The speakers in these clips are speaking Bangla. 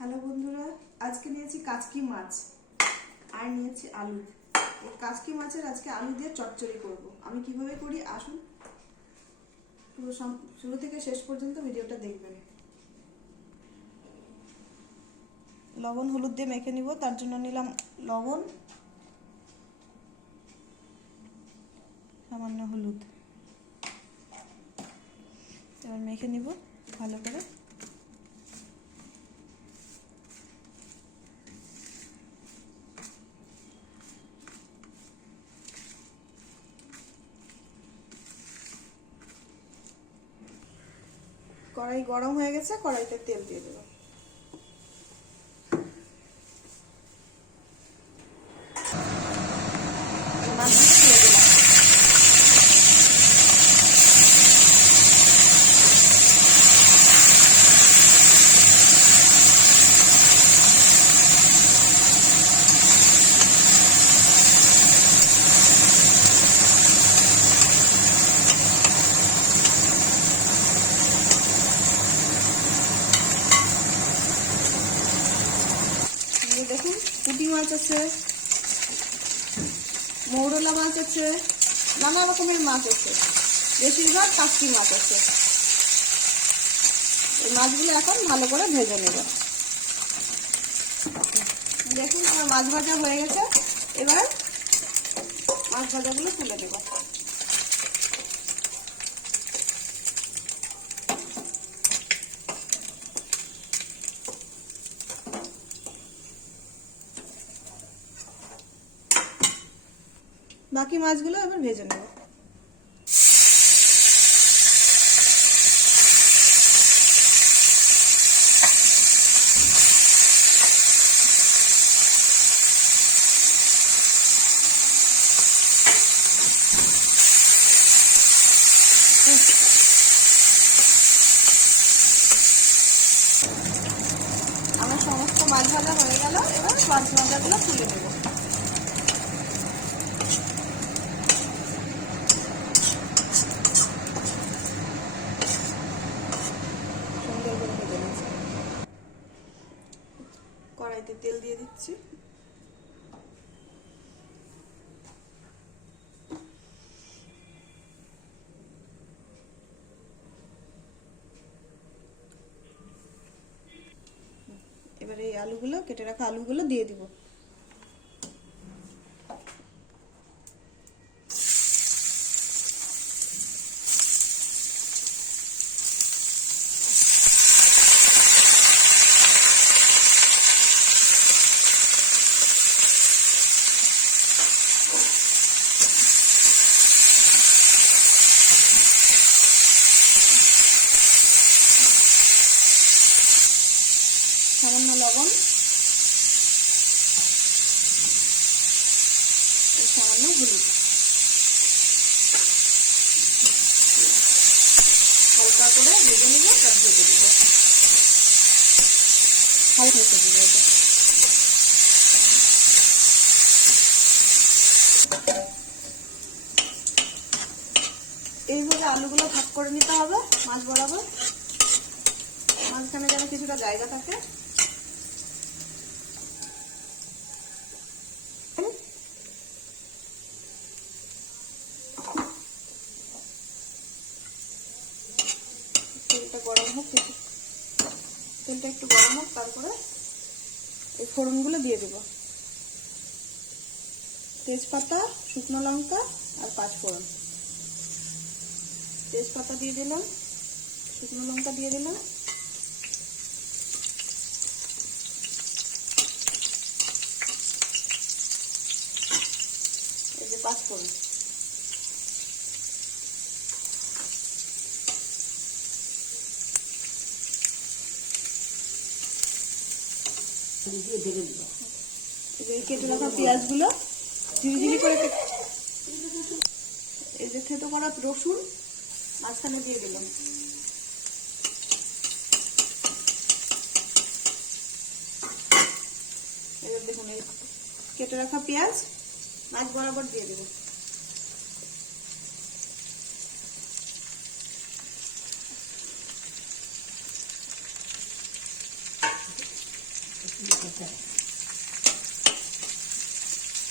হ্যালো বন্ধুরা, আজকে নিয়েছি কাচকি মাছ আর নিয়েছি আলু। এই কাচকি মাছের আজকে আলু দিয়ে চচ্চড়ি করব। আমি কিভাবে করি আসুন পুরো শুরু থেকে শেষ পর্যন্ত ভিডিওটা দেখবেন। লবণ হলুদ দিয়ে মেখে নিব, তার জন্য নিলাম লবণ, সামান্য হলুদ। এবার মেখে নিব ভালো করে। কড়াই গরম হয়ে গেছে, কড়াইতে তেল দিয়ে দেব। মাছগুলো দিয়ে দিলাম। দেখুন, পুঁটি মাছ আছে, মৌরলা মাছ আছে, নানা রকমের মাছ আছে, বেশিরভাগ কাচকি মাছ আছে। এই মাছগুলো এখন ভালো করে ভেজে নেব। দেখুন আমার মাছ ভাজা হয়ে গেছে। এবার মাছ ভাজাগুলো তুলে দেব। বাকি মাছগুলো এবার ভেজে নেব। আমার সমস্ত মাছ ভাজা হয়ে গেল। এবার মাছ ভাজাগুলো তুলে দেব। সুন্দর করে ভেজে নিচ্ছি। কড়াইতে তেল দিয়ে দিচ্ছি। এবার এই আলুগুলো, কেটে রাখা আলুগুলো দিয়ে দিব। সামান্য লবণ, সামান্য হলুদ, হালকা করে ভেজে নিব। তারপর ভেজে দিব, হালকা ভেজে দিব। এইভাবে আলুগুলো ভাগ করে নিতে হবে মাছ বরাবর, মাঝখানে যেন কিছুটা জায়গা থাকে। তেলটা গরম হোক, তেলটা একটু গরম হোক, তারপরে এই ফোড়নগুলো দিয়ে দেব। তেজপাতা, শুকনো লঙ্কা আর পাঁচফোড়ন। তেজপাতা দিয়ে দিলাম, শুকনো লঙ্কা দিয়ে দিলাম, এই যে পাঁচফোড়ন। কেটে রাখা পেঁয়াজগুলো ঝিরিঝিরি করে, এই যে থেতো করা রসুন মাঝখানে দিয়ে দিলাম। এবার দেখুন এই কেটে রাখা পেঁয়াজ মাছ বরাবর দিয়ে দেব।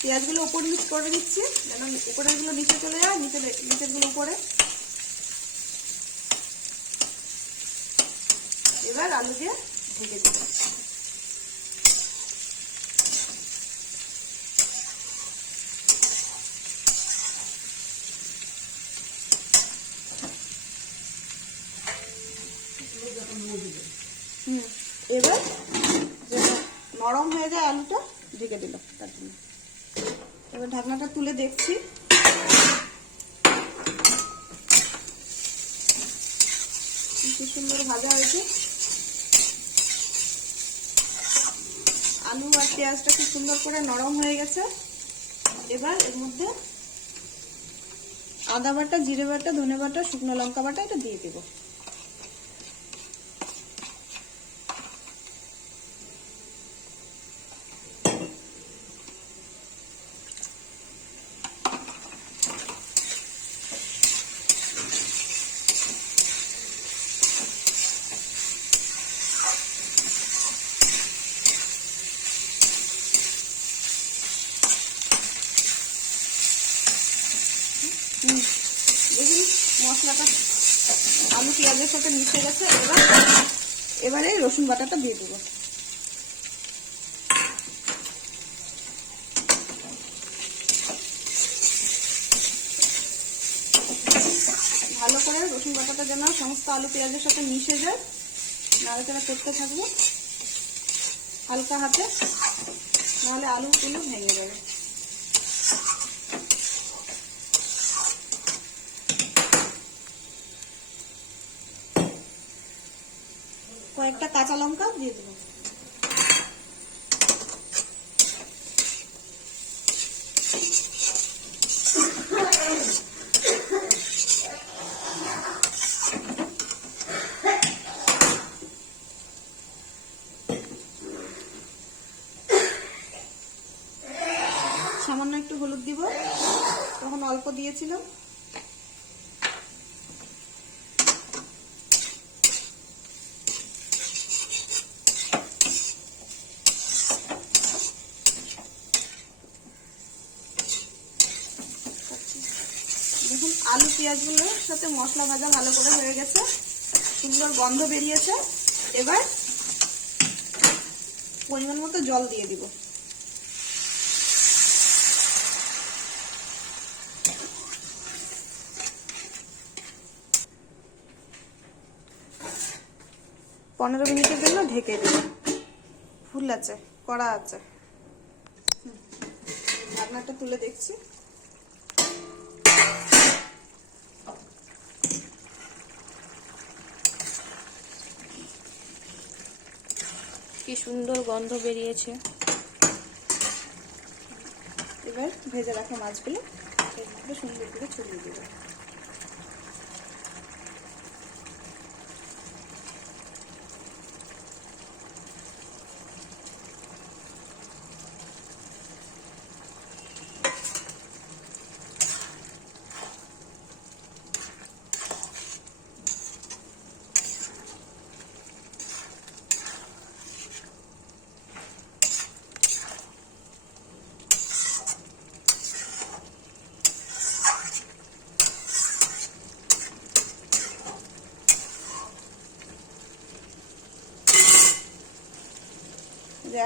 পেঁয়াজগুলো উপর নিচ করে দিচ্ছি যেন উপরের গুলো নিচে চলে যায়, নিচের গুলো উপরে। এবার আলু দিয়ে ঢেকে দিব। এবার যেন নরম হয়ে যায় আলুটা, ঢেকে দিল তার জন্য। এবার ঢাকনাটা তুলে দেখছি, কি সুন্দর ভাজা হয়েছে। আলু আর পেঁয়াজটা খুব সুন্দর করে নরম হয়ে গেছে। এবার এর মধ্যে আদা বাটা, জিরে বাটা, ধনে বাটা, শুকনো লঙ্কা বাটা এটা দিয়ে দেব। দেখুন মশলাটা আলু পেঁয়াজের সাথে মিশে গেছে। এবারে রসুন বাটাটা দিয়ে দেবো। ভালো করে রসুন বাটাটা যেন সমস্ত আলু পেঁয়াজের সাথে মিশে যায়, নাড়াচাড়া করতে থাকবো হালকা হাতে, নাহলে আলুগুলো ভেঙে যাবে। কয়েকটা কাঁচা লঙ্কা দিয়ে দেবো। সামান্য একটু হলুদ দিব, তখন অল্প দিয়েছিলাম। দেখুন আলু পেঁয়াজগুলোর সাথে মশলা ভাজা ভালো করে হয়ে গেছে, সুন্দর গন্ধ বেরিয়েছে। এবার পরিমাণ মতো জল দিয়ে দিব। পনেরো মিনিটের জন্য ঢেকে দিব। ফুল আছে, কড়া আছে। ঢাকনাটা তুলে দেখছি, কি সুন্দর গন্ধ বেরিয়েছে। এবার ভেজে রাখা মাছগুলো এর মধ্যে সুন্দর করে ছড়িয়ে দেব।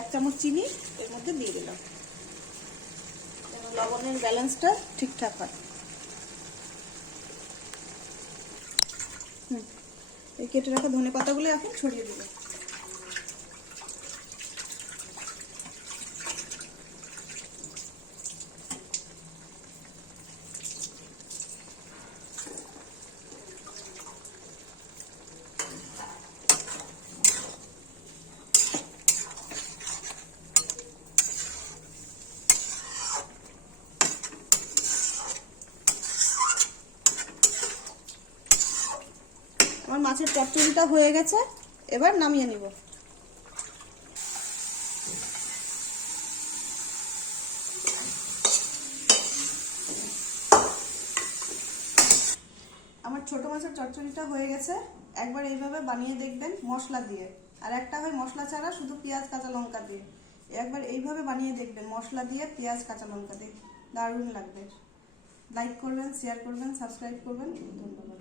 এক চামচ চিনি এর মধ্যে দিয়ে দিলাম, যেন লবণের ব্যালেন্সটা ঠিকঠাক হয়। এই কেটে রাখা ধনে পাতাগুলো এখন ছড়িয়ে দেব। আমার মাছের চচ্চড়িটা হয়ে গেছে, এবার নামিয়ে নিব। আমার ছোট মাছের চচ্চড়িটা হয়ে গেছে। একবার এইভাবে বানিয়ে দেখবেন মশলা দিয়ে, আর একটা হয় মশলা ছাড়া শুধু পেঁয়াজ কাঁচা লঙ্কা দিয়ে। একবার এইভাবে বানিয়ে দেখবেন, মশলা দিয়ে পেঁয়াজ কাঁচা লঙ্কা দিয়ে, দারুণ লাগবে। লাইক করবেন, শেয়ার করবেন, সাবস্ক্রাইব করবেন। ধন্যবাদ।